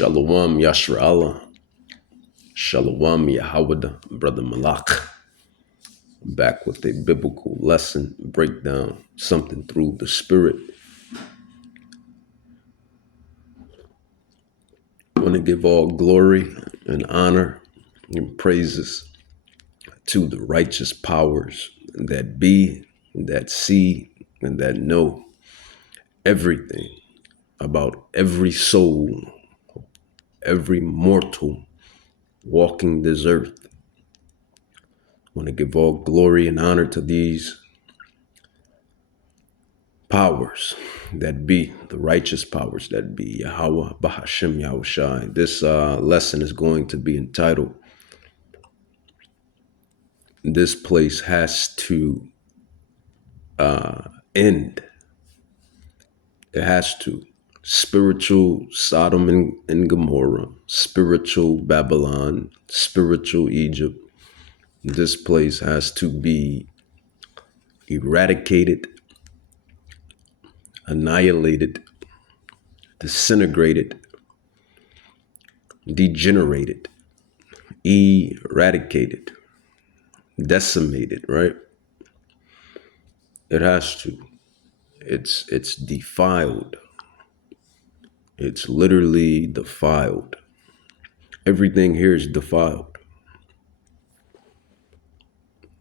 Shalom Yashra'Allah. Shalom Yahawada, Brother Malak. Back with a biblical lesson breakdown, something through the spirit. I want to give all glory and honor and praises to the righteous powers that be, that see, and that know everything about every soul, every mortal walking this earth. I want to give all glory and honor to these powers that be, the righteous powers that be, Yahweh, Bahashim, Yahushai. This lesson is going to be entitled, This Place Has to End. It has to. Spiritual Sodom and Gomorrah, spiritual Babylon, spiritual Egypt. This place has to be eradicated, annihilated, disintegrated, degenerated, eradicated, decimated, right? It has to. It's defiled. It's literally defiled. Everything here is defiled.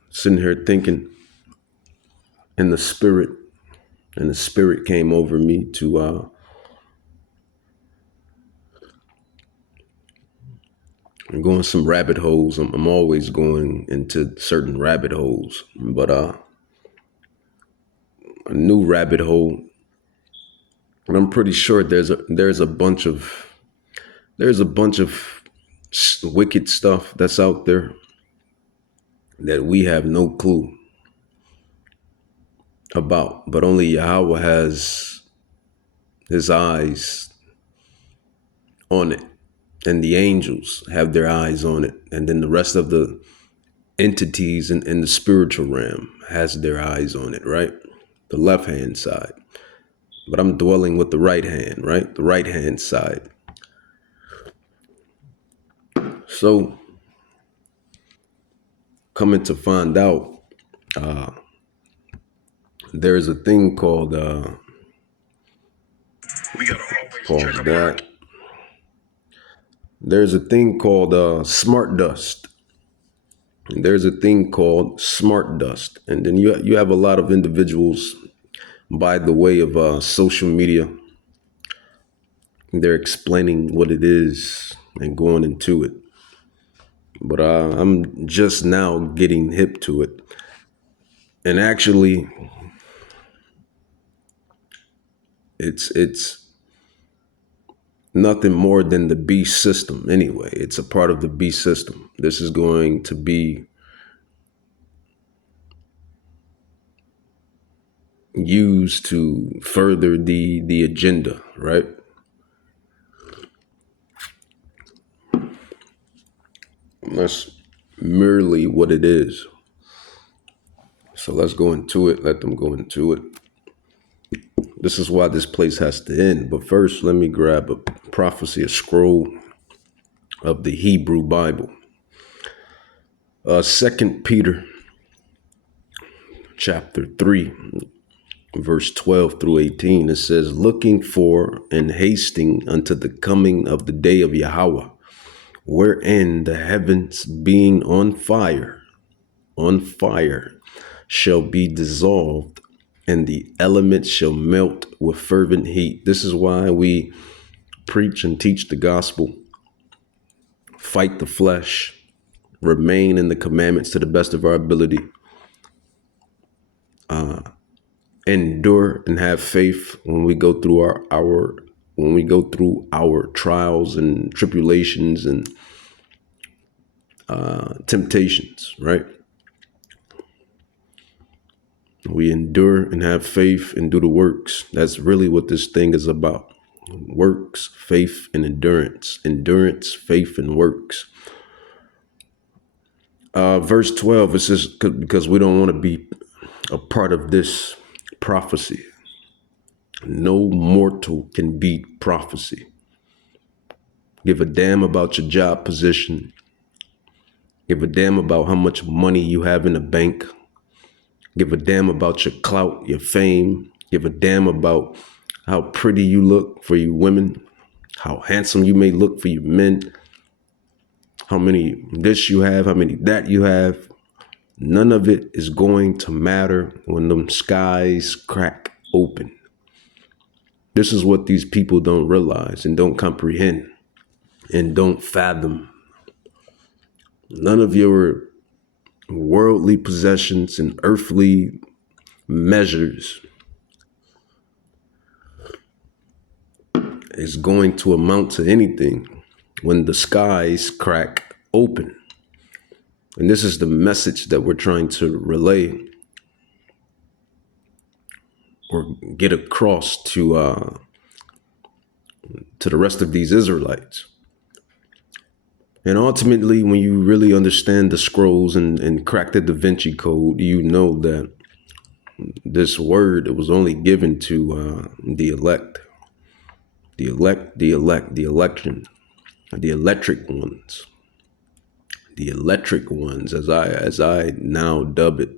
Sitting here thinking in the spirit, and the spirit came over me to go in some rabbit holes. I'm always going into certain rabbit holes, but a new rabbit hole, and I'm pretty sure there's a bunch of wicked stuff that's out there that we have no clue about, but only Yahweh has his eyes on it, and the angels have their eyes on it, and then the rest of the entities in the spiritual realm has their eyes on it, right? The left hand side. But I'm dwelling with the right hand, right? The right hand side. So, coming to find out, there's a thing called There's a thing called smart dust. There's a thing called smart dust, and then you have a lot of individuals by the way of social media. They're explaining what it is and going into it. But I'm just now getting hip to it. And actually, it's nothing more than the beast system anyway. It's a part of the beast system. This is going to be used to further the agenda, right? That's merely what it is. So let's go into it. Let them go into it. This is why this place has to end. But first, let me grab a prophecy, a scroll of the Hebrew Bible. 2 Peter chapter 3, verse 12 through 18. It says, looking for and hasting unto the coming of the day of Yahweh, wherein the heavens being on fire, shall be dissolved, and the elements shall melt with fervent heat. This is why we preach and teach the gospel, fight the flesh, remain in the commandments to the best of our ability, endure and have faith when we go through our trials and tribulations and temptations, right? We endure and have faith and do the works. That's really what this thing is about. Works, faith, and endurance. Endurance, faith, and works. Verse 12, it says, because we don't want to be a part of this prophecy. No mortal can beat prophecy. Give a damn about your job position. Give a damn about how much money you have in the bank. Give a damn about your clout, your fame. Give a damn about how pretty you look for you women, how handsome you may look for you men, how many this you have, how many that you have. None of it is going to matter when them skies crack open. This is what these people don't realize and don't comprehend and don't fathom. None of your worldly possessions and earthly measures is going to amount to anything when the skies crack open. And this is the message that we're trying to relay or get across to the rest of these Israelites. And ultimately, when you really understand the scrolls and crack the Da Vinci Code, you know that this word was only given to the elect, the election, the electric ones, as I now dub it,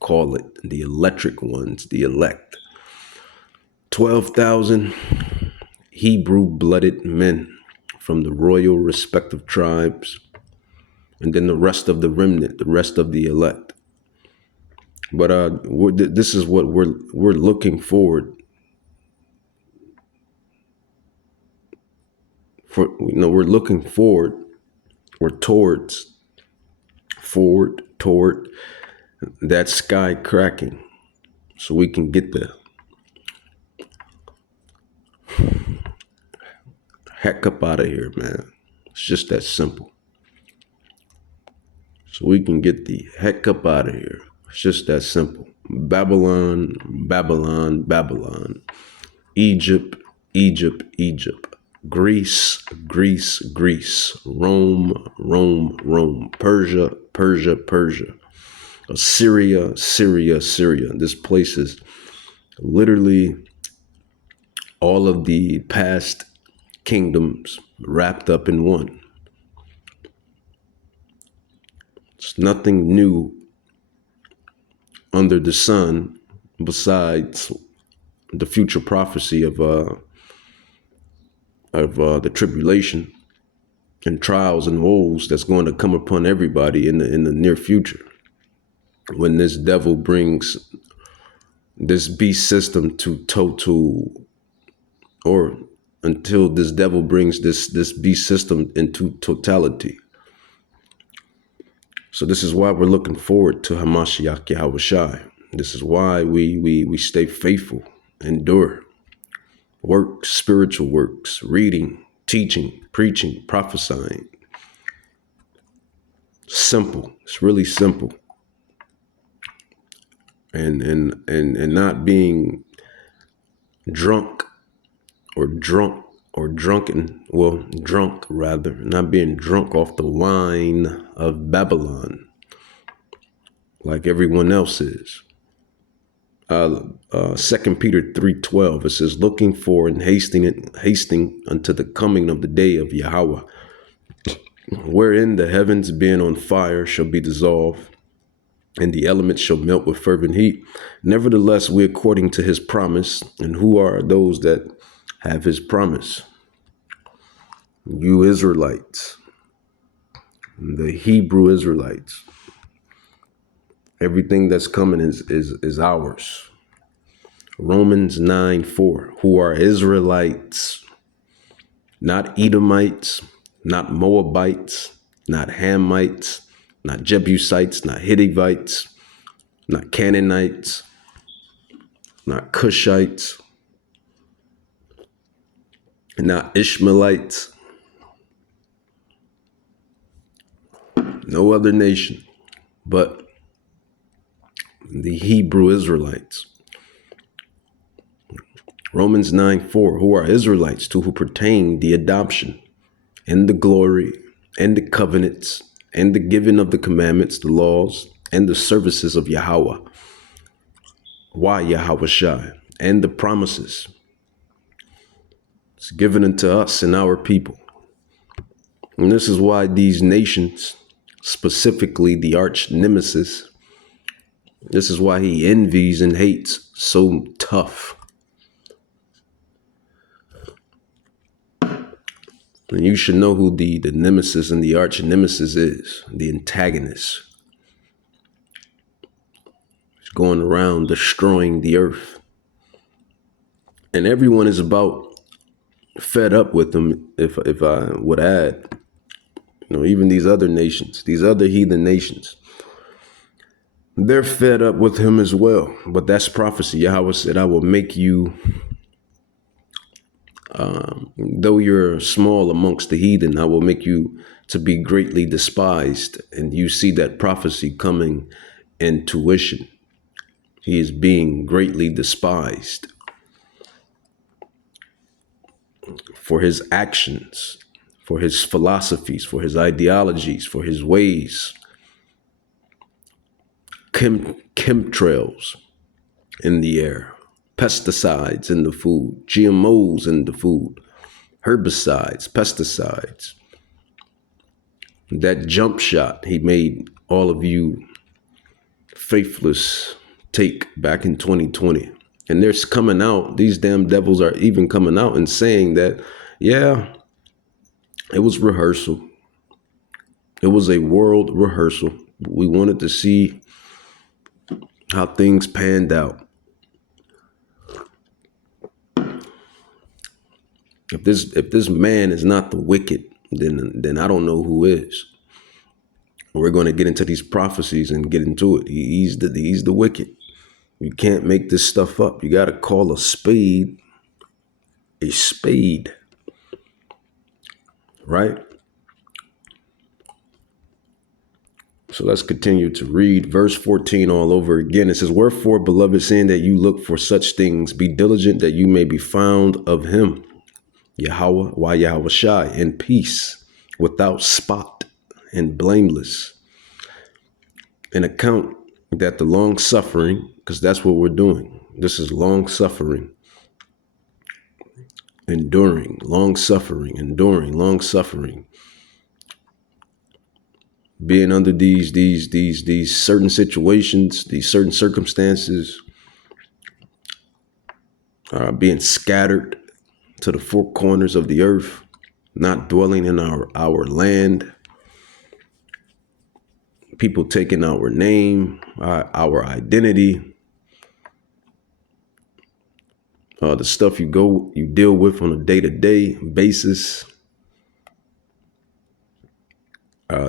call it, the electric ones, the elect. 12,000 Hebrew-blooded men from the royal respective tribes, and then the rest of the remnant, the rest of the elect. But this is what we're looking forward for. We're looking forward. We're toward that sky cracking, so we can get the heck up out of here, man. It's just that simple. So we can get the heck up out of here. It's just that simple. Babylon, Babylon, Babylon. Egypt, Egypt, Egypt. Greece, Greece, Greece. Rome, Rome, Rome. Persia, Persia, Persia. Assyria, Syria, Syria. This place is literally all of the past kingdoms wrapped up in one. It's nothing new under the sun besides the future prophecy of the tribulation and trials and woes that's going to come upon everybody in the near future, when this devil brings this beast system to total, or until this devil brings this beast system into totality. So this is why we're looking forward to Hamashiach Yahushai. This is why we stay faithful, endure, work, spiritual works, reading, teaching, preaching, prophesying. Simple. It's really simple. And not being drunk rather, not being drunk off the wine of Babylon like everyone else is. 2 Peter 3:12, it says, looking for and hasting unto the coming of the day of Yahweh, wherein the heavens being on fire shall be dissolved, and the elements shall melt with fervent heat. Nevertheless, we according to his promise. And who are those that have his promise? You Israelites, the Hebrew Israelites. Everything that's coming is ours. Romans 9:4, who are Israelites, not Edomites, not Moabites, not Hamites, not Jebusites, not Hittites, not Canaanites, not Cushites, not Ishmaelites, no other nation but the Hebrew Israelites. Romans 9:4, who are Israelites, to who pertain the adoption and the glory and the covenants and the giving of the commandments, the laws, and the services of Yahweh. Why Yahushai? And the promises. It's given unto us and our people. And this is why these nations, specifically the arch nemesis, this is why he envies and hates so tough. And you should know who the nemesis and the arch nemesis is, the antagonist. He's going around destroying the earth. And everyone is about fed up with him, if I would add. Even these other nations, these other heathen nations, they're fed up with him as well. But that's prophecy. Yahweh said, I will make you, though you're small amongst the heathen, I will make you to be greatly despised. And you see that prophecy coming in tuition. He is being greatly despised for his actions, for his philosophies, for his ideologies, for his ways. Chemtrails in the air, pesticides in the food, GMOs in the food, herbicides, pesticides. That jump shot he made all of you faithless take back in 2020. And they're coming out, these damn devils are even coming out and saying that, yeah, it was rehearsal. It was a world rehearsal. We wanted to see how things panned out. If this man is not the wicked, then I don't know who is. We're going to get into these prophecies and get into it. He's the wicked. You can't make this stuff up. You got to call a spade a spade, right? So let's continue to read verse 14 all over again. It says, wherefore, beloved, seeing that you look for such things, be diligent that you may be found of him, Yahweh, why Yahweh Shai, in peace, without spot and blameless. An account that the long suffering, because that's what we're doing. This is long suffering, enduring, long suffering, enduring, long suffering. Being under these certain situations, these certain circumstances, being scattered to the four corners of the earth, not dwelling in our land, people taking our name, our identity, the stuff you deal with on a day-to-day basis.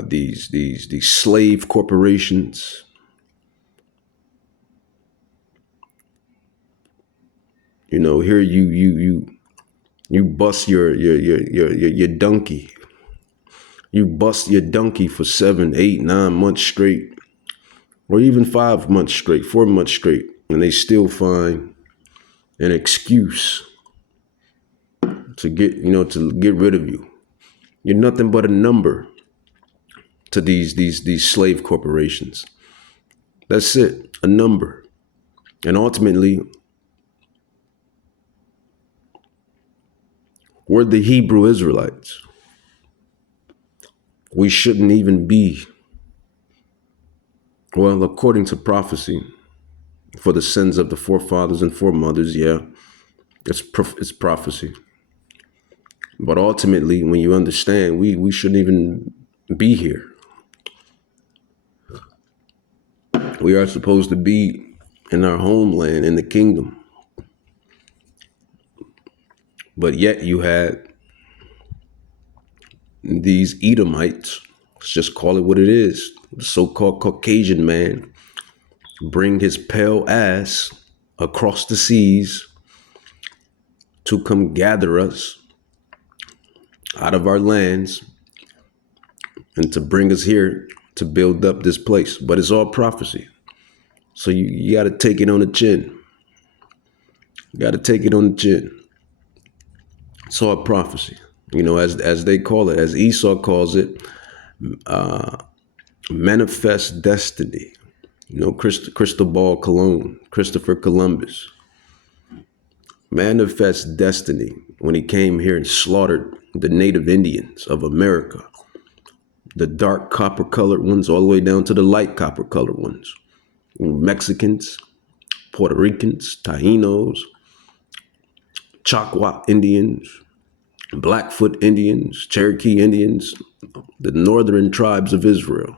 These slave corporations, here you bust your donkey. You bust your donkey for 7, 8, 9 months straight, or even 5 months straight, 4 months straight, and they still find an excuse to get rid of you. You're nothing but a number to these slave corporations. That's it, a number. And ultimately, we're the Hebrew Israelites. We shouldn't even be, well, according to prophecy, for the sins of the forefathers and foremothers, yeah, it's prophecy. But ultimately, when you understand, we shouldn't even be here. We are supposed to be in our homeland, in the kingdom. But yet you had these Edomites, let's just call it what it is, the so-called Caucasian man, bring his pale ass across the seas to come gather us out of our lands and to bring us here to build up this place. But it's all prophecy. So you got to take it on the chin. You got to take it on the chin. It's all prophecy. As they call it, as Esau calls it, manifest destiny. Cristobal Colon, Christopher Columbus. Manifest destiny when he came here and slaughtered the native Indians of America. the dark copper colored ones all the way down to the light copper colored ones. Mexicans, Puerto Ricans, Tainos, Choctaw Indians, Blackfoot Indians, Cherokee Indians, the northern tribes of Israel.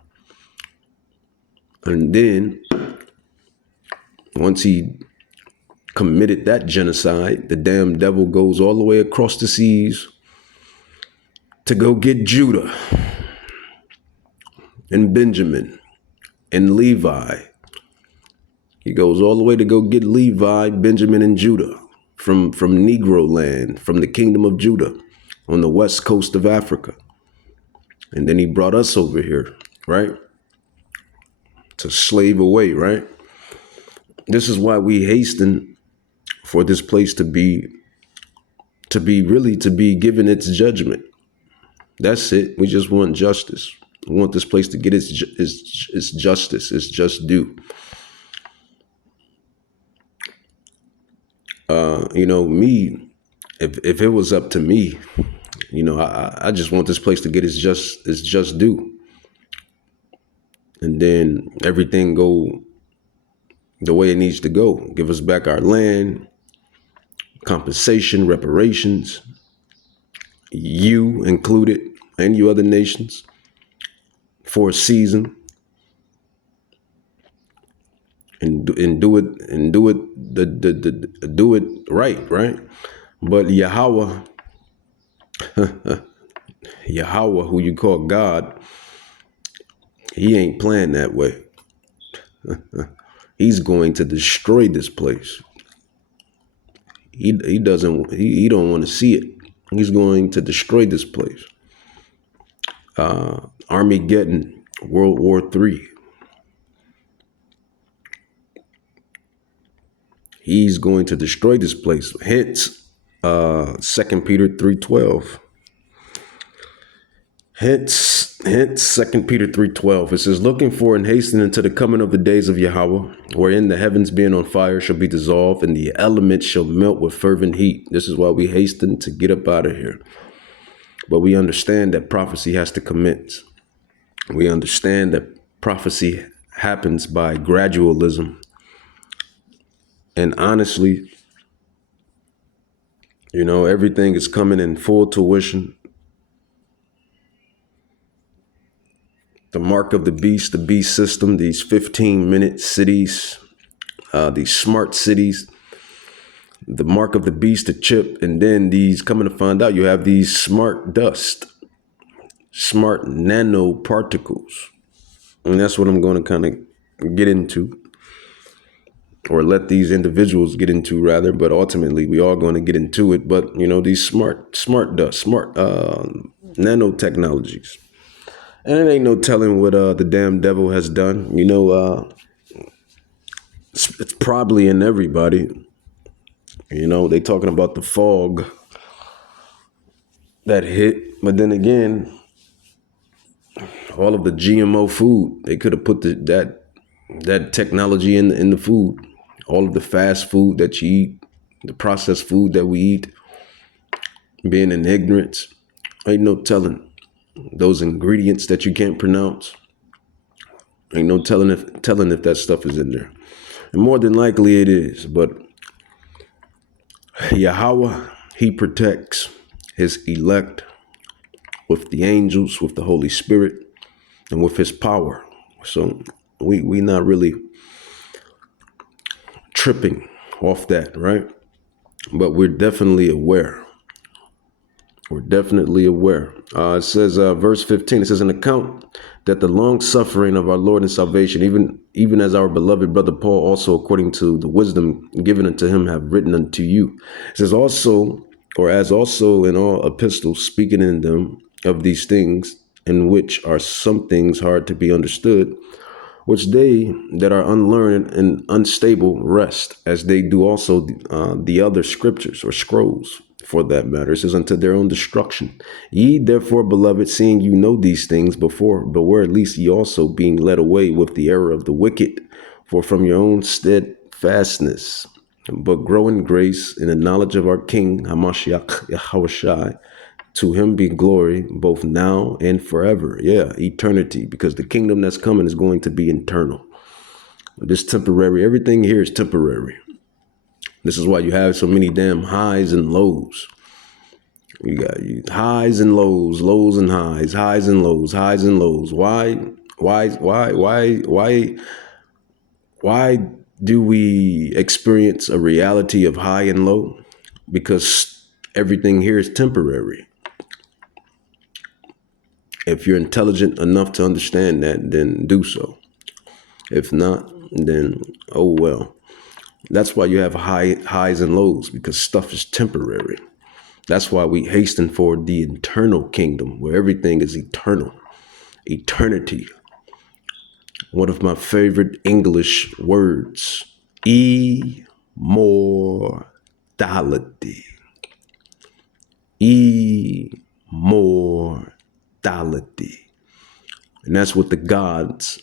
And then once he committed that genocide, the damn devil goes all the way across the seas to go get Judah and Benjamin and Levi. He goes all the way to go get Levi, Benjamin, and Judah from Negro land, from the kingdom of Judah on the west coast of Africa. And then he brought us over here, right? To slave away, right? This is why we hasten for this place to be given its judgment. That's it. We just want justice. We want this place to get its justice, its just due. Me, if it was up to me, I just want this place to get its just due. And then everything go the way it needs to go. Give us back our land, compensation, reparations, you included, and you other nations, for a season. And do it right. But Yahweh, who you call God, he ain't playing that way. He's going to destroy this place. He don't want to see it. He's going to destroy this place. Armageddon, World War III. He's going to destroy this place. Hence, 2 Peter 3:12. Hence 2 Peter 3:12. It says, looking for and hastening to the coming of the days of Yahweh, wherein the heavens being on fire shall be dissolved, and the elements shall melt with fervent heat. This is why we hasten to get up out of here. But we understand that prophecy has to commence. We understand that prophecy happens by gradualism. And honestly, everything is coming in full tuition. The mark of the beast system, these 15-minute cities, these smart cities, the mark of the beast, the chip, and then these coming to find out you have these smart dust, smart nanoparticles. And that's what I'm going to kind of get into, or let these individuals get into rather, but ultimately we are going to get into it. But, these smart dust, smart nanotechnologies. And it ain't no telling what the damn devil has done. It's probably in everybody. They talking about the fog that hit. But then again, all of the GMO food, they could have put that technology in the food. All of the fast food that you eat, the processed food that we eat, being in ignorance, ain't no telling. Those ingredients that you can't pronounce, ain't no telling if that stuff is in there. And more than likely it is. But Yahweh, he protects his elect with the angels, with the Holy Spirit, and with his power. So we not really tripping off that, right? But we're definitely aware. We're definitely aware. It says, verse 15, it says, an account that the long suffering of our Lord and salvation, even as our beloved brother Paul also, according to the wisdom given unto him, have written unto you. It says also, or as also in all epistles, speaking in them of these things, in which are some things hard to be understood, which they that are unlearned and unstable rest, as they do also the other scriptures or scrolls, for that matter. It says, unto their own destruction. Ye therefore, beloved, seeing you know these things before, beware lest ye also, being led away with the error of the wicked, for from your own steadfastness, but grow in grace in the knowledge of our King, Hamashiach Yahushai, To him be glory both now and forever. Yeah, eternity, because the kingdom that's coming is going to be internal. This temporary, everything here is temporary. This is why you have so many damn highs and lows. You got highs and lows, lows and highs and lows, highs and lows. Why do we experience a reality of high and low? Because everything here is temporary. If you're intelligent enough to understand that, then do so. If not, then oh well. That's why you have highs and lows, because stuff is temporary. That's why we hasten for the eternal kingdom, where everything is eternal. Eternity. One of my favorite English words. Immortality. Immortality. And that's what the gods,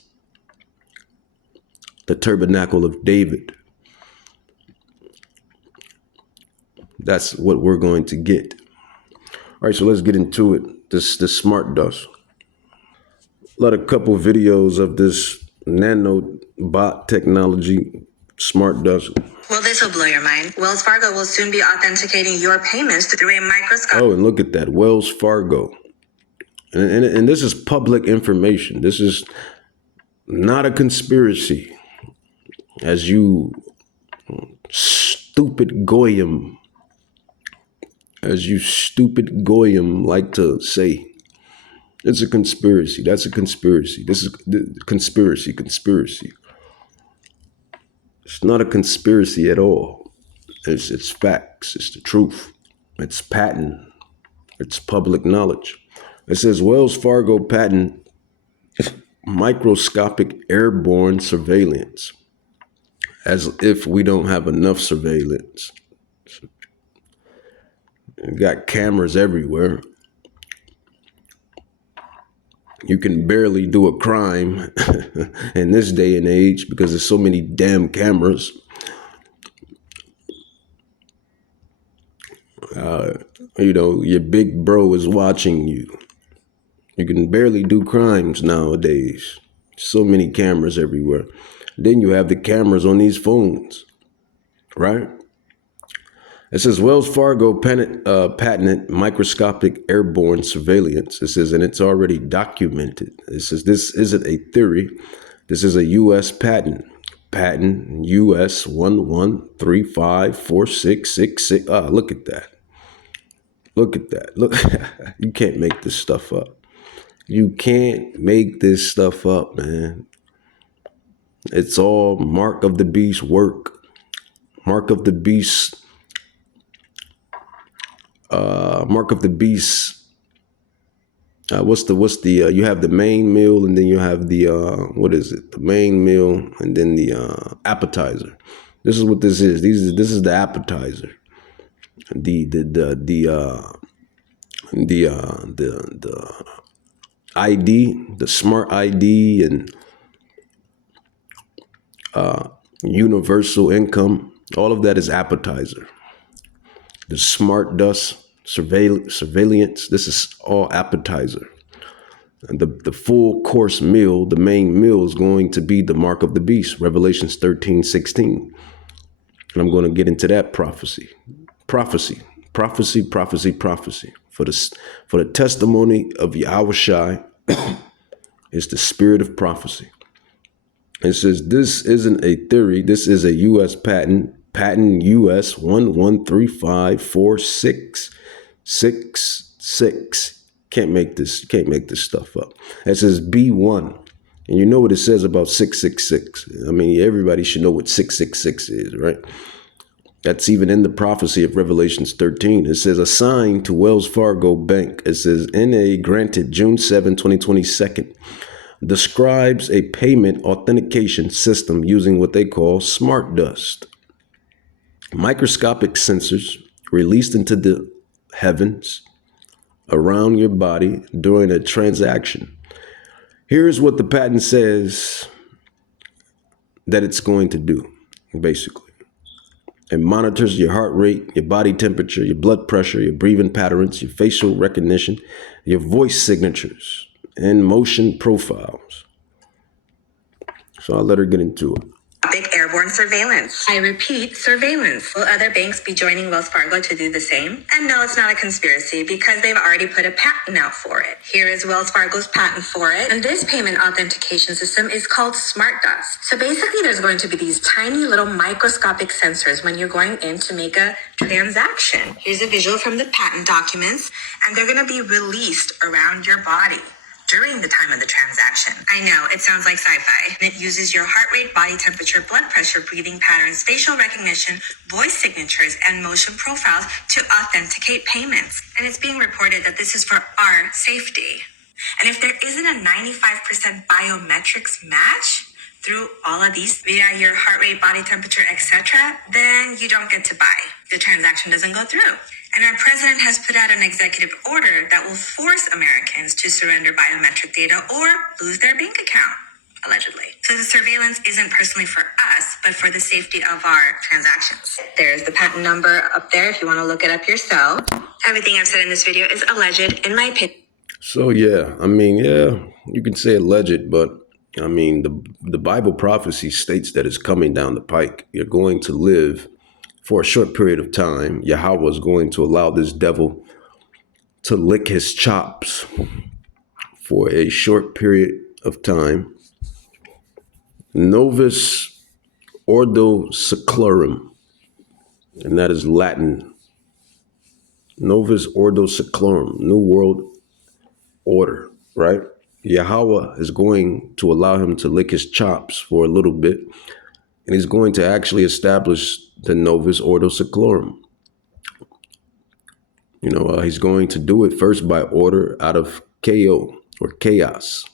the tabernacle of David, that's what we're going to get. All right, so let's get into it. This smart dust. Let a couple videos of this nanobot technology, smart dust. Well, this will blow your mind. Wells Fargo will soon be authenticating your payments through a microscope. Oh, and look at that, Wells Fargo. And this is public information. This is not a conspiracy, as you stupid goyim like to say. It's a conspiracy. That's a conspiracy. This is conspiracy. It's not a conspiracy at all. It's facts. It's the truth. It's patent. It's public knowledge. It says Wells Fargo patent microscopic airborne surveillance. As if we don't have enough surveillance. We've got cameras everywhere. You can barely do a crime in this day and age because there's so many damn cameras. Your big bro is watching you. You can barely do crimes nowadays. So many cameras everywhere. Then you have the cameras on these phones, right? It says Wells Fargo patented microscopic airborne surveillance. It says, and it's already documented. It says this isn't a theory. This is a U.S. patent. Patent US 11354666. Look at that. Look at that. Look, you can't make this stuff up. You can't make this stuff up, man. It's all Mark of the Beast work. Mark of the Beast. You have the main meal, and then you have the the main meal, and then the appetizer. This is what this is. This is the appetizer. The ID, the smart ID, and universal income. All of that is appetizer. The smart dust surveillance. This is all appetizer. And the full course meal, the main meal, is going to be the mark of the beast, Revelations 13:16. And I'm going to get into that prophecy. Prophecy. For the testimony of Yahushai is the spirit of prophecy. It says this isn't a theory. This is a U.S. patent. Patent US 11354666. Can't make this stuff up. It says B1. And you know what it says about 666. I mean, everybody should know what 666 is, right? That's even in the prophecy of Revelations 13. It says assigned to Wells Fargo Bank. It says NA granted June 7, 2022. Describes a payment authentication system using what they call smart dust. Microscopic sensors released into the heavens around your body during a transaction. Here's what the patent says that it's going to do, basically. It monitors your heart rate, your body temperature, your blood pressure, your breathing patterns, your facial recognition, your voice signatures, and motion profiles. So I'll let her get into it. Big airborne surveillance. I repeat, surveillance. Will other banks be joining Wells Fargo to do the same? And no, it's not a conspiracy because they've already put a patent out for it. Here is Wells Fargo's patent for it. And this payment authentication system is called SmartDust. So basically there's going to be these tiny little microscopic sensors when you're going in to make a transaction. Here's a visual from the patent documents, and they're going to be released around your body during the time of the transaction. I know, it sounds like sci-fi. And it uses your heart rate, body temperature, blood pressure, breathing patterns, facial recognition, voice signatures, and motion profiles to authenticate payments. And it's being reported that this is for our safety. And if there isn't a 95% biometrics match through all of these via your heart rate, body temperature, etc., then you don't get to buy. The transaction doesn't go through. And our president has put out an executive order that will force Americans to surrender biometric data or lose their bank account, allegedly. So the surveillance isn't personally for us, but for the safety of our transactions. There's the patent number up there if you want to look it up yourself. Everything I've said in this video is alleged, in my opinion. So yeah, I mean, yeah, you can say alleged, but I mean, the Bible prophecy states that it's coming down the pike. You're going to live for a short period of time. Yahweh is going to allow this devil to lick his chops for a short period of time. Novus Ordo Seclorum, and that is Latin. Novus Ordo Seclorum, New World Order, right? Yahweh is going to allow him to lick his chops for a little bit, and he's going to actually establish the Novus Ordo Seclorum. You know, he's going to do it first by order out of KO or chaos.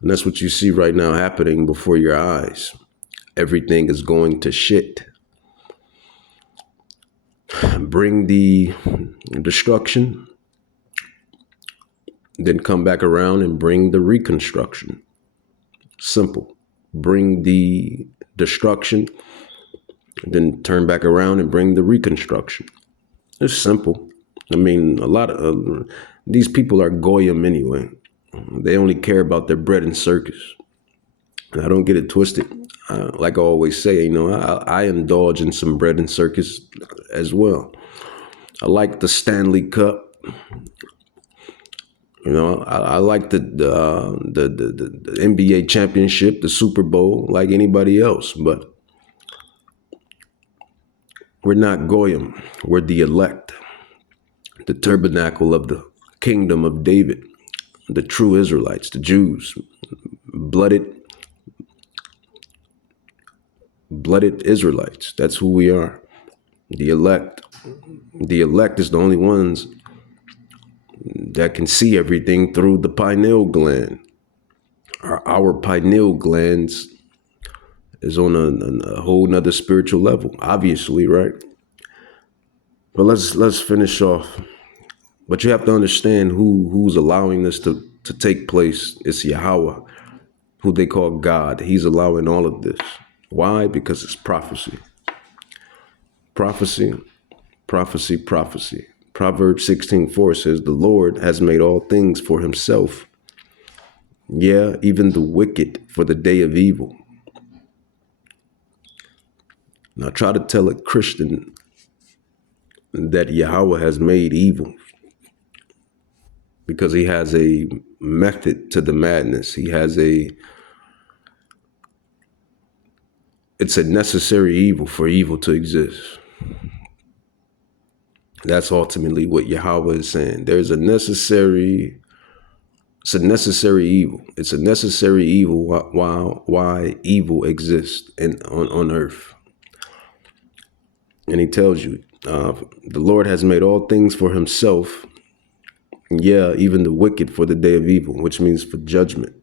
And that's what you see right now happening before your eyes. Everything is going to shit. Bring the destruction, then come back around and bring the reconstruction. Simple. Bring the destruction, then turn back around and bring the reconstruction. It's simple. I mean, a lot of these people are goyim anyway. They only care about their bread and circus. And I don't get it twisted. Like I always say, you know, I indulge in some bread and circus as well. I like the Stanley Cup. You know, I like the NBA championship, the Super Bowl, like anybody else. But we're not goyim. We're the elect, the tabernacle of the kingdom of David, the true Israelites, the Jews, blooded Israelites. That's who we are. The elect. The elect is the only ones that can see everything through the pineal gland. Our pineal glands is on a whole nother spiritual level, obviously, right? But let's finish off. But you have to understand who's allowing this to take place. It's Yahweh, who they call God. He's allowing all of this. Why? Because it's prophecy. Prophecy, prophecy, prophecy. Proverbs 16:4 says, the Lord has made all things for himself. Yeah, even the wicked for the day of evil. Now try to tell a Christian that Yahweh has made evil, because he has a method to the madness. It's a necessary evil for evil to exist. That's ultimately what Yahweh is saying. It's a necessary evil. It's a necessary evil why evil exists on earth. And he tells you, the Lord has made all things for himself. Yeah, even the wicked for the day of evil, which means for judgment.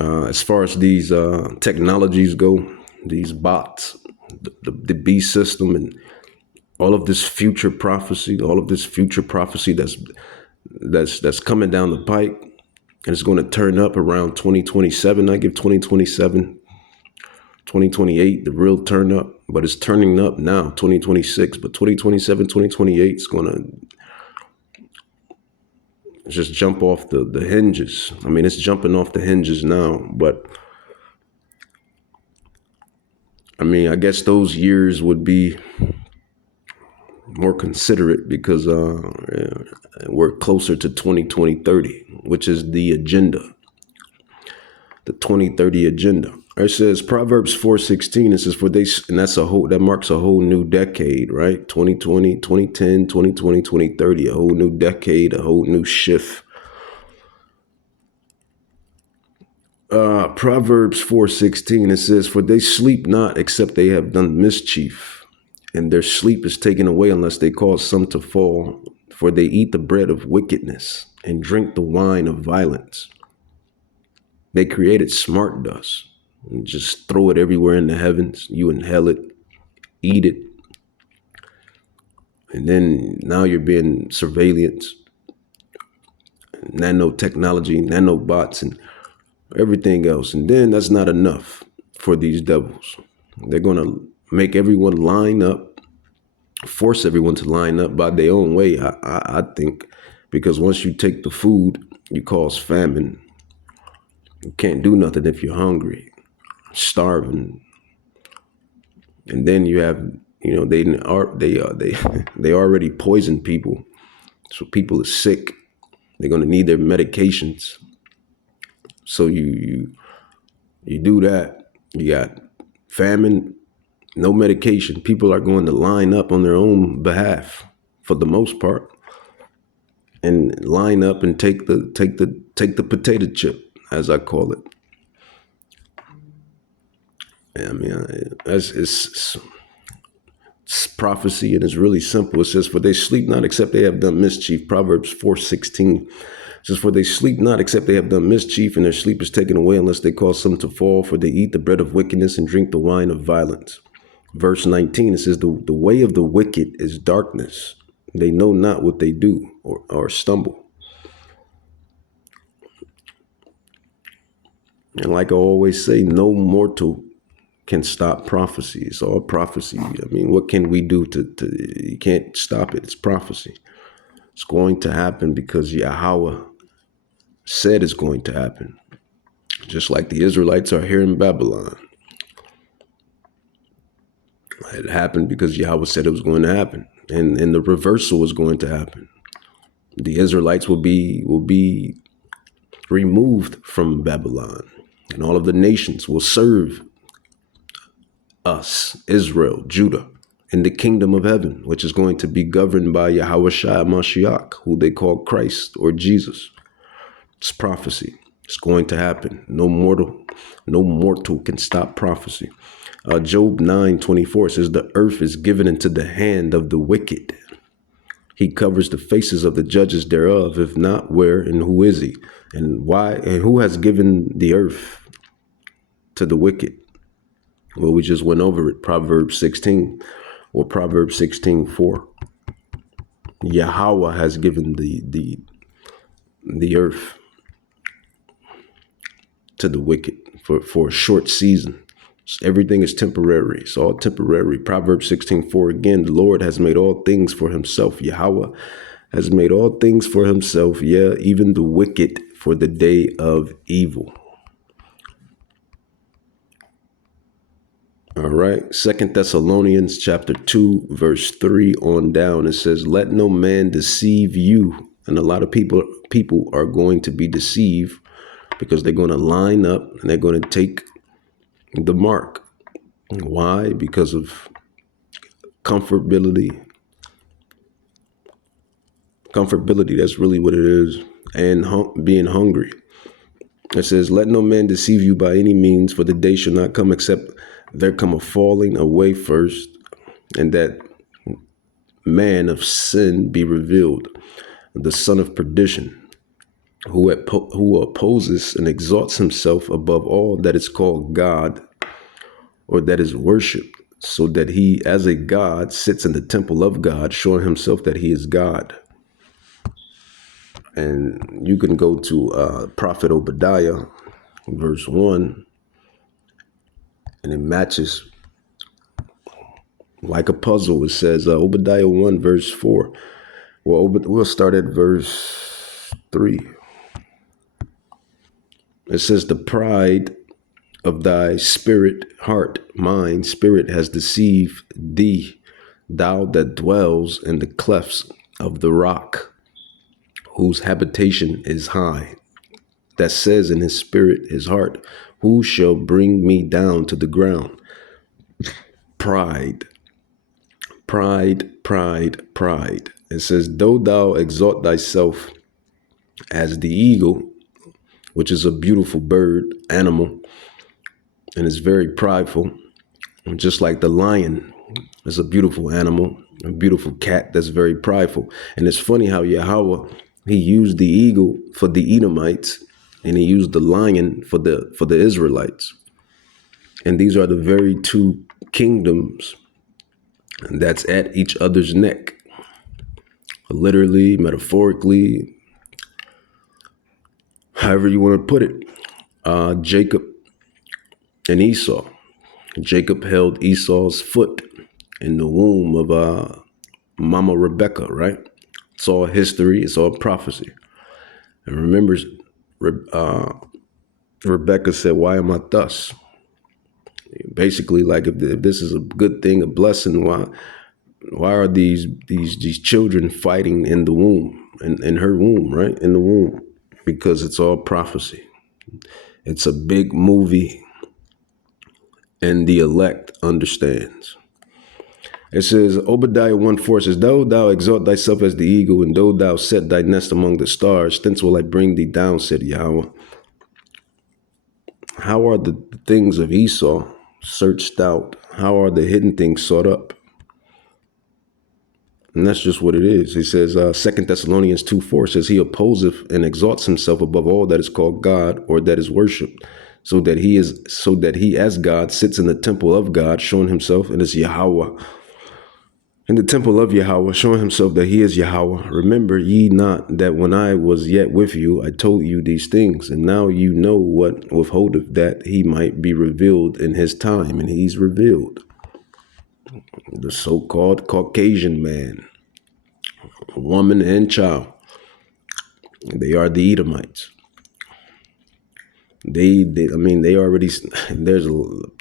As far as these technologies go, these bots, the beast system, and all of this future prophecy, that's coming down the pike, And it's going to turn up around 2027. I give 2027, 2028, the real turn up, but it's turning up now, 2026. But 2027, 2028 is going to just jump off the hinges. I mean, it's jumping off the hinges now, but I mean, I guess those years would be more considerate because we're closer to 2020, 30, which is the agenda, the 2030 agenda. It says Proverbs 4:16. It says, for they, and that marks a whole new decade, right? 2020, 2010, 2020, 2030, a whole new decade, a whole new shift. Proverbs 4:16. It says, for they sleep not except they have done mischief, and their sleep is taken away unless they cause some to fall. For they eat the bread of wickedness and drink the wine of violence. They created smart dust and just throw it everywhere in the heavens. You inhale it, eat it, and then now you're being surveillance, nanotechnology, nanobots, and everything else. And then that's not enough for these devils. They're going to make everyone line up, force everyone to line up by their own way, I think, because once you take the food, you cause famine. You can't do nothing if you're hungry, starving. And then you have, they already poison people. So people are sick. They're going to need their medications. So you do that. You got famine, no medication. People are going to line up on their own behalf for the most part, and line up and take the potato chip, as I call it. I mean, it's prophecy, and it's really simple. It says, for they sleep not except they have done mischief. Proverbs 4:16 says, for they sleep not except they have done mischief, and their sleep is taken away unless they cause some to fall. For they eat the bread of wickedness and drink the wine of violence. Verse 19, it says, the way of the wicked is darkness. They know not what they do, or stumble. And like I always say, no mortal can stop prophecy. It's all prophecy. I mean, what can we do you can't stop it. It's prophecy. It's going to happen because Yahweh said it's going to happen. Just like the Israelites are here in Babylon. It happened because Yahweh said it was going to happen. And the reversal was going to happen. The Israelites will be removed from Babylon, and all of the nations will serve us, Israel, Judah, in the kingdom of heaven, which is going to be governed by Yahweh Shai Mashiach, who they call Christ or Jesus. It's prophecy. It's going to happen. No mortal can stop prophecy. Job 9:24 says, the earth is given into the hand of the wicked. He covers the faces of the judges thereof. If not, where and who is he? And why? And who has given the earth to the wicked? Well, we just went over it. Proverbs 16 or Proverbs 16:4. Yahweh has given the earth to the wicked for a short season. Everything is temporary. It's all temporary. Proverbs 16:4 again, the Lord has made all things for himself. Yahweh has made all things for himself. Yeah, even the wicked for the day of evil. All right. 2 Thessalonians chapter 2, verse 3 on down. It says, let no man deceive you. And a lot of people are going to be deceived because they're going to line up and they're going to take the mark. Why? Because of comfortability. Comfortability, that's really what it is. And being hungry. It says, let no man deceive you by any means, for the day shall not come except there come a falling away first, and that man of sin be revealed, the son of perdition, who opposes and exalts himself above all that is called God, or that is worshipped, so that he, as a God, sits in the temple of God, showing himself that he is God. And you can go to Prophet Obadiah, verse 1, and it matches like a puzzle. It says Obadiah 1, verse 4. Well, we'll start at verse 3. It says, the pride of thy spirit, heart, mind, spirit has deceived thee, thou that dwells in the clefts of the rock, whose habitation is high, that says in his spirit, his heart, who shall bring me down to the ground? Pride, pride, pride, pride. It says, though thou exalt thyself as the eagle, which is a beautiful bird, animal, and is very prideful, just like the lion is a beautiful animal, a beautiful cat that's very prideful. And it's funny how Yahweh, he used the eagle for the Edomites, and he used the lion for the Israelites. And these are the very two kingdoms that's at each other's neck, literally, metaphorically, however you want to put it. Jacob and Esau. Jacob held Esau's foot in the womb of Mama Rebecca, right? It's all history. It's all prophecy. And remember, Rebecca said, why am I thus? Basically, like if this is a good thing, a blessing, why are these children fighting in the womb, in her womb, right? In the womb, because it's all prophecy. It's a big movie, and the elect understands. It says, Obadiah 1:4 says, though thou exalt thyself as the eagle, and though thou set thy nest among the stars, thence will I bring thee down, said Yahweh. How are the things of Esau searched out? How are the hidden things sought up? And that's just what it is. He says, 2 Thessalonians 2:4 says, he opposeth and exalts himself above all that is called God or that is worshipped, so that he as God sits in the temple of God, showing himself, and is Yahweh. In the temple of Yahweh, showing himself that he is Yahweh. Remember ye not that when I was yet with you, I told you these things, and now you know what withholdeth, that he might be revealed in his time, and he's revealed. The so-called Caucasian man, woman, and child. They are the Edomites. They already, there's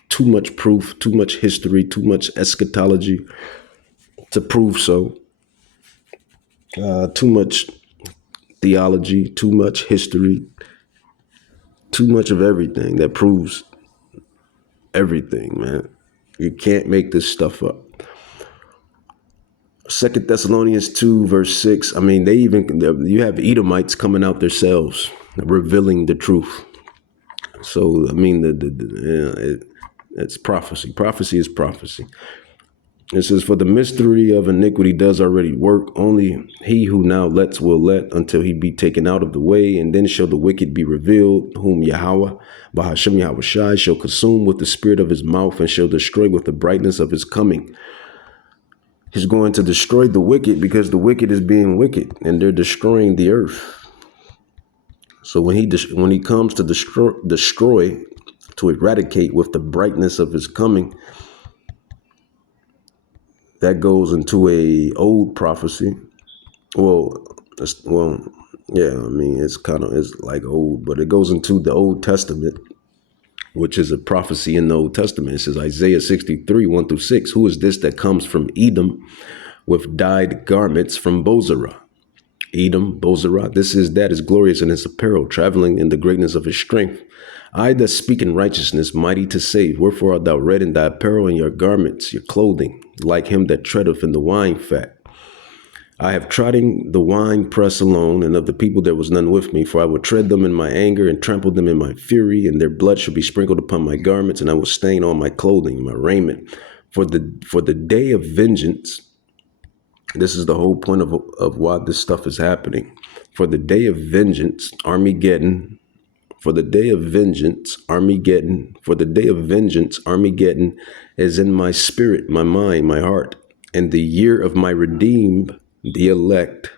too much proof, too much history, too much eschatology to prove so. Too much theology, too much history, too much of everything that proves everything, man. You can't make this stuff up. 2 Thessalonians 2, verse 6. I mean, you have Edomites coming out themselves, revealing the truth. So, I mean, it's prophecy. Prophecy is prophecy. It says, for the mystery of iniquity does already work. Only he who now lets will let until he be taken out of the way. And then shall the wicked be revealed, whom Yahweh, Bahashem Yahweh Shai, shall consume with the spirit of his mouth, and shall destroy with the brightness of his coming. He's going to destroy the wicked because the wicked is being wicked, and they're destroying the earth. So when he comes to destroy, to eradicate with the brightness of his coming, that goes into a old prophecy. Yeah, I mean, it's like old, but it goes into the Old Testament, which is a prophecy in the Old Testament. It says Isaiah 63, 1-6. Who is this that comes from Edom with dyed garments from Bozrah? Edom, Bozrah, that is glorious in his apparel, traveling in the greatness of his strength. I that speak in righteousness, mighty to save. Wherefore art thou red in thy apparel, and your garments, your clothing, like him that treadeth in the wine fat? I have trodden the wine press alone, and of the people there was none with me. For I will tread them in my anger, and trample them in my fury, and their blood shall be sprinkled upon my garments, and I will stain all my clothing, my raiment. For the day of vengeance, this is the whole point of why this stuff is happening. For the day of vengeance, Armageddon. For the day of vengeance, Armageddon. For the day of vengeance, Armageddon is in my spirit, my mind, my heart. And the year of my redeemed, the elect,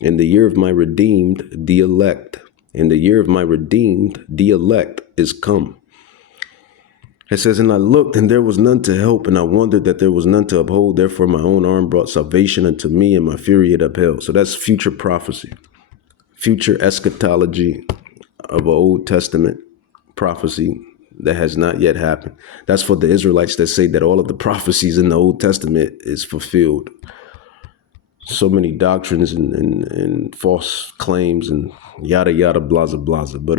In the year of my redeemed, the elect. In the year of my redeemed, the elect is come. It says, and I looked, and there was none to help, and I wondered that there was none to uphold. Therefore my own arm brought salvation unto me, and my fury it upheld. So that's future prophecy, future eschatology of an Old Testament prophecy that has not yet happened. That's for the Israelites that say that all of the prophecies in the Old Testament is fulfilled. So many doctrines and false claims and yada yada blaza blaza. But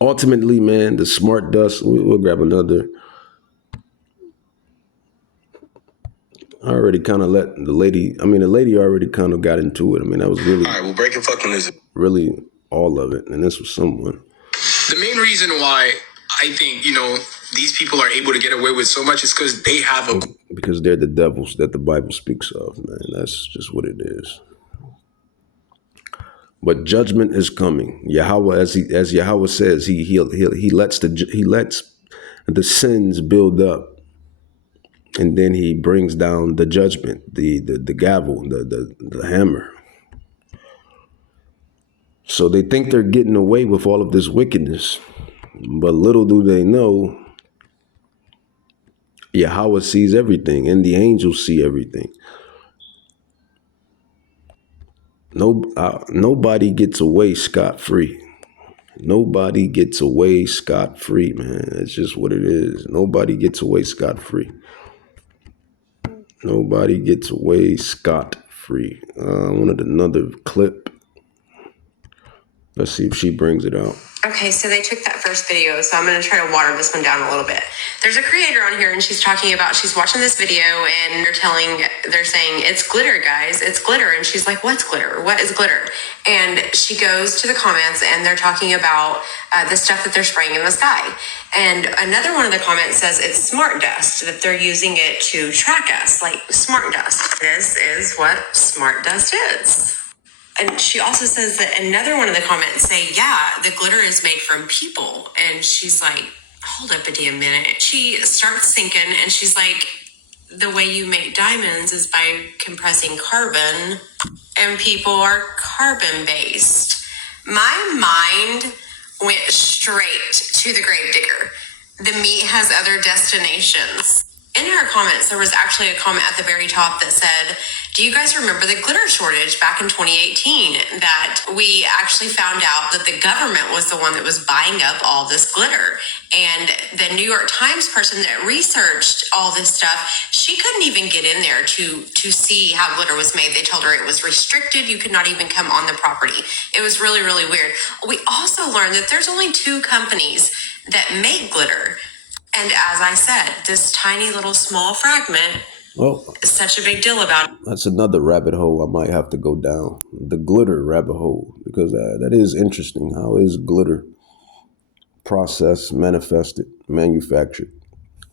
ultimately, man, the smart dust. We'll grab another. I already kind of let the lady. I mean, the lady already kind of got into it. I mean, that was really. All right, well, breaking fucking is really all of it, and this was someone. The main reason why I think, these people are able to get away with so much is because they have because they're the devils that the Bible speaks of, man. That's just what it is. But judgment is coming. Yahweh, as Yahweh says, he lets the sins build up, and then he brings down the judgment, the gavel, the hammer. So they think they're getting away with all of this wickedness, but little do they know, Yahweh sees everything, and the angels see everything. Nobody gets away scot-free. Nobody gets away scot-free, man. That's just what it is. Nobody gets away scot-free. Nobody gets away scot-free. I wanted another clip. Let's see if she brings it out. Okay, so they took that first video, so I'm going to try to water this one down a little bit. There's a creator on here, and she's talking about, she's watching this video, and they're saying, it's glitter, guys, it's glitter. And she's like, what's glitter? What is glitter? And she goes to the comments, and they're talking about the stuff that they're spraying in the sky. And another one of the comments says it's smart dust, that they're using it to track us, like smart dust. This is what smart dust is. And she also says that another one of the comments say, yeah, the glitter is made from people. And she's like, hold up a damn minute. She starts thinking, and she's like, the way you make diamonds is by compressing carbon, and people are carbon based. My mind went straight to the gravedigger. The meat has other destinations. In her comments, there was actually a comment at the very top that said, do you guys remember the glitter shortage back in 2018? That we actually found out that the government was the one that was buying up all this glitter. And the New York Times person that researched all this stuff, she couldn't even get in there to see how glitter was made. They told her it was restricted. You could not even come on the property. It was really, really weird. We also learned that there's only 2 companies that make glitter. And as I said, this tiny little small fragment is such a big deal about it. That's another rabbit hole I might have to go down. The glitter rabbit hole, because that is interesting. How is glitter processed, manifested, manufactured?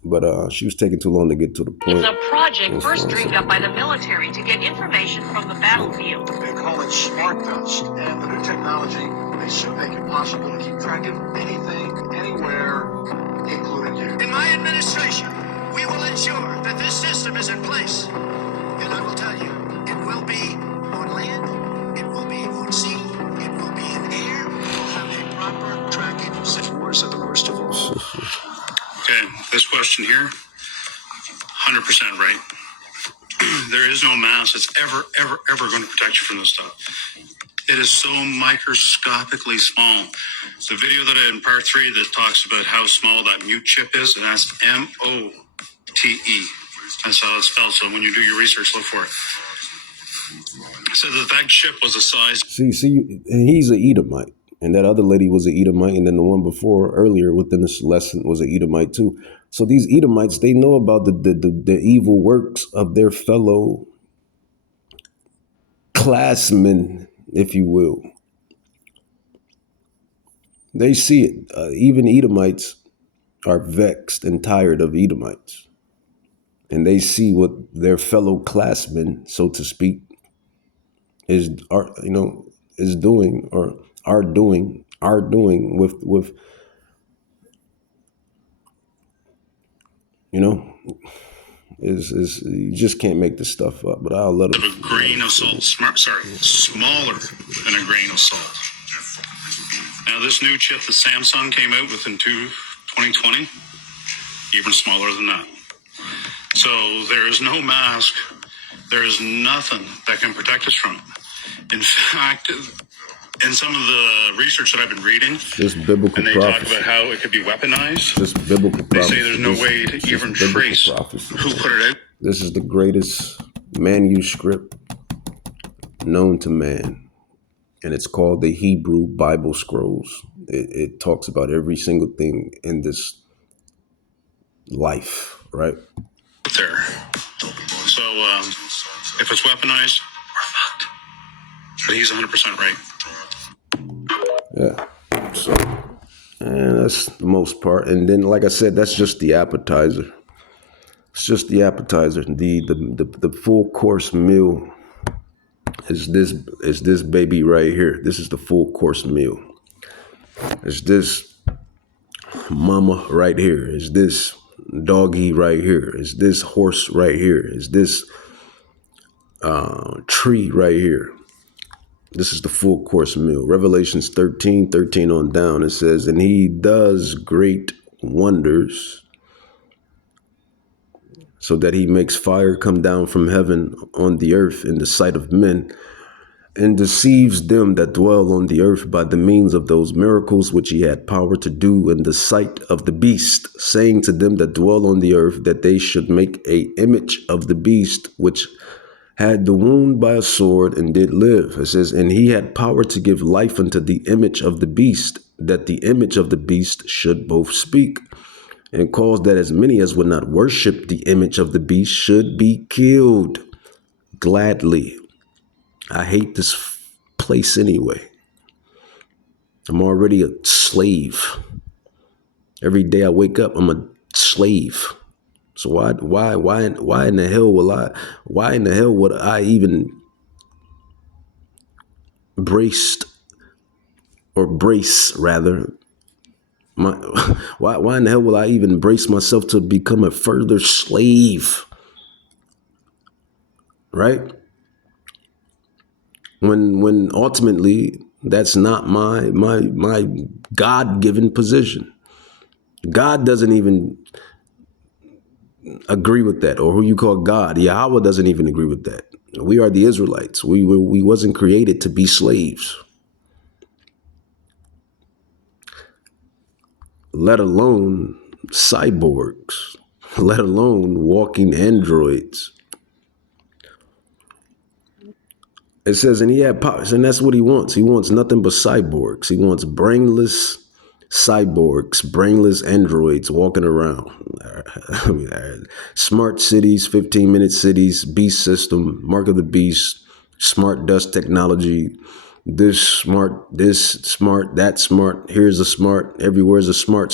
But she was taking too long to get to the point. It's a project first dreamed up by the military to get information from the battlefield. They call it smart dust. And the new technology, they soon make it possible to keep track of anything, anywhere, including you. In my administration, we will ensure that this system is in place. And I will tell you, it will be on land, it will be on sea, it will be in air. We'll have a proper tracking system. Worst of the worst of all. Okay, this question here, 100% right. There is no mask that's ever going to protect you from this stuff. It is so microscopically small. The video that I had in part 3 that talks about how small that mute chip is, and that's MOTE. That's how it's spelled. So when you do your research, look for it. So that chip was the size. See, and he's an Edomite. And that other lady was an Edomite, and then the one before earlier within this lesson was an Edomite too. So these Edomites, they know about the evil works of their fellow classmen, if you will. They see it. Even Edomites are vexed and tired of Edomites. And they see what their fellow classmen, so to speak, is doing or are doing with Is you just can't make this stuff up. But I'll let Of them. a grain of salt. Smaller than a grain of salt. Now, this new chip that Samsung came out with in 2020, even smaller than that. So there is no mask. There is nothing that can protect us from it. In fact, in some of the research that I've been reading, This biblical and they talk prophecy. about how it could be weaponized, This biblical they prophecy. say there's no way to even trace who put it out. This is the greatest manuscript known to man, and it's called the Hebrew Bible Scrolls. It talks about every single thing in this life, right? There. So if it's weaponized, we're fucked. But he's 100% right. Yeah. So, and that's the most part. And then, like I said, that's just the appetizer. It's just the appetizer. The full course meal is this baby right here. This is the full course meal. It's this mama right here. It's this doggy right here. It's this horse right here. It's this tree right here. This is the full course meal. Revelations 13 on down. It says, and he does great wonders, so that he makes fire come down from heaven on the earth in the sight of men, and deceives them that dwell on the earth by the means of those miracles which he had power to do in the sight of the beast, saying to them that dwell on the earth that they should make a image of the beast, which had the wound by a sword and did live. It says, and he had power to give life unto the image of the beast, that the image of the beast should both speak, and caused that as many as would not worship the image of the beast should be killed gladly. I hate this place anyway. I'm already a slave. Every day I wake up, I'm a slave. So why in the hell would I even brace my why in the hell will I even brace myself to become a further slave? Right? When ultimately that's not my God-given position. God doesn't even agree with that, or who you call God. Yahweh doesn't even agree with that. We are the Israelites. We wasn't created to be slaves, let alone cyborgs, let alone walking androids. It says, and he had powers, and that's what he wants. He wants nothing but cyborgs. He wants brainless cyborgs, brainless androids walking around. Smart cities, 15-minute cities, beast system, mark of the beast, smart dust technology, this smart, that smart, here's a smart, everywhere's a smart.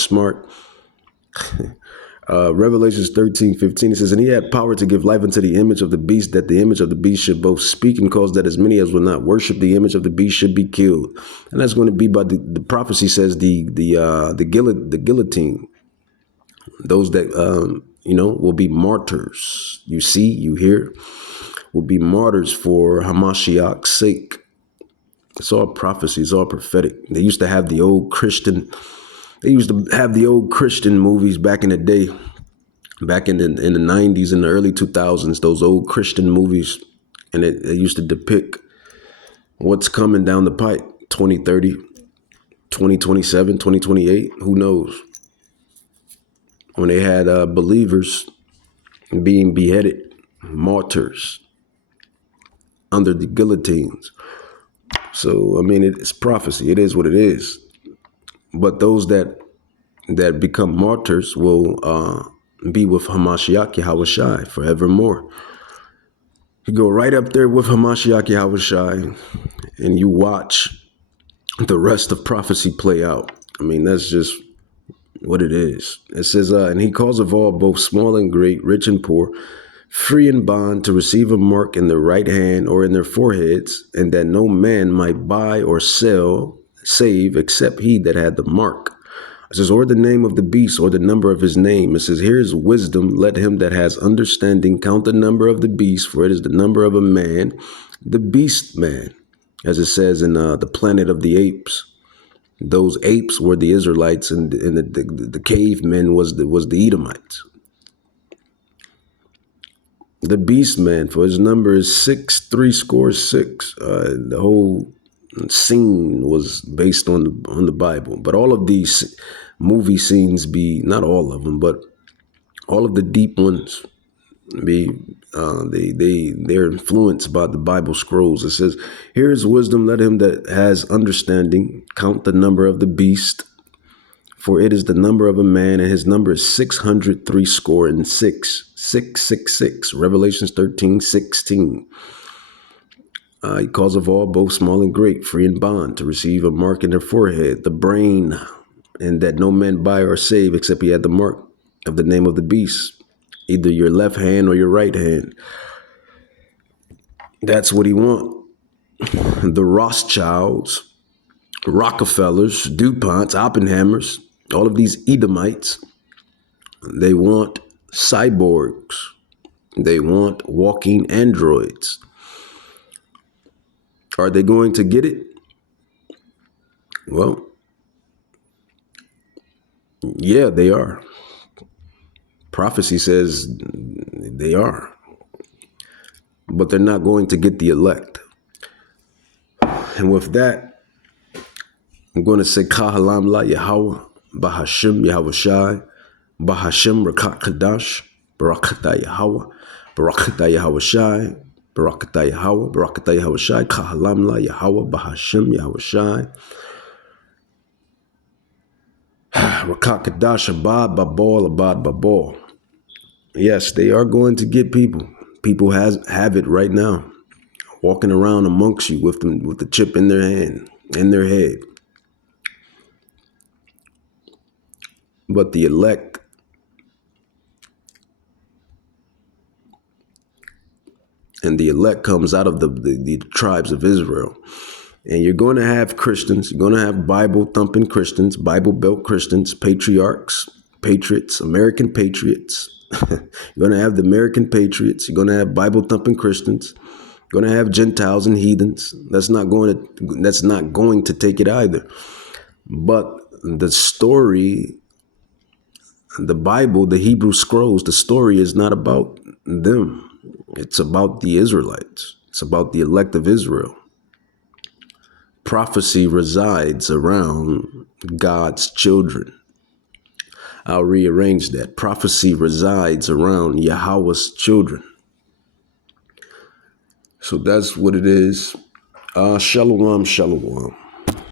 Revelations 13:15, it says, and he had power to give life unto the image of the beast, that the image of the beast should both speak, and cause that as many as will not worship the image of the beast should be killed. And that's going to be by the prophecy says the guillotine. Those that will be martyrs. You see, you hear, will be martyrs for Hamashiach's sake. It's all prophecy. It's all prophetic. They used to have the old Christian movies back in the day, back in the 90s and the early 2000s, those old Christian movies. And it used to depict what's coming down the pipe, 2030, 2027, 2028, who knows? When they had believers being beheaded, martyrs, under the guillotines. So, I mean, it's prophecy. It is what it is. But those that become martyrs will be with Hamashiach Yahushai forevermore. You go right up there with Hamashiach Yahushai and you watch the rest of prophecy play out. I mean, that's just what it is. It says, and he calls of all, both small and great, rich and poor, free and bond, to receive a mark in their right hand or in their foreheads, and that no man might buy or sell, save, except he that had the mark. It says, or the name of the beast, or the number of his name. It says, here's wisdom. Let him that has understanding count the number of the beast, for it is the number of a man, the beast man. As it says in the Planet of the Apes. Those apes were the Israelites, and the cavemen was the Edomites. The beast man, for his number is 666. The whole scene was based on the Bible, but all of these movie scenes not all of them, but all of the deep ones they're influenced by the Bible scrolls. It says, here is wisdom, let him that has understanding count the number of the beast, for it is the number of a man, and his number is 666. 666. Revelations 13:16. He calls of all, both small and great, free and bond, to receive a mark in their forehead, the brain, and that no man buy or save except he had the mark of the name of the beast, either your left hand or your right hand. That's what he want. The Rothschilds, Rockefellers, DuPonts, Oppenheimers, all of these Edomites, they want cyborgs. They want walking androids. Are they going to get it? Well, yeah, they are. Prophecy says they are. But they're not going to get the elect. And with that, I'm going to say Kahalam La Yahweh, Bahashim Yahweh Shai, Bahashim Rakat Kadash, Barakata Yahweh, Barakata Yahweh Shai, Barakata Yahweh, Barakata Yahweh Shai, Kahalam La Yahweh, Bahashim Yahweh Shai, Rakat Kadash, Abad Babal, Abad Babal. Yes, they are going to get people. People have it right now, walking around amongst you with the chip in their hand, in their head. But the elect, and the elect comes out of the tribes of Israel. And you're going to have Christians, you're going to have Bible-thumping Christians, Bible-belt Christians, patriarchs, patriots, American patriots. You're going to have the American patriots. You're going to have Bible-thumping Christians. You're going to have Gentiles and heathens. That's not going to take it either. But the story, the Bible, the Hebrew scrolls, the story is not about them. It's about the Israelites. It's about the elect of Israel. Prophecy resides around God's children. I'll rearrange that. Prophecy resides around Yahweh's children. So that's what it is. Shalom, shalom.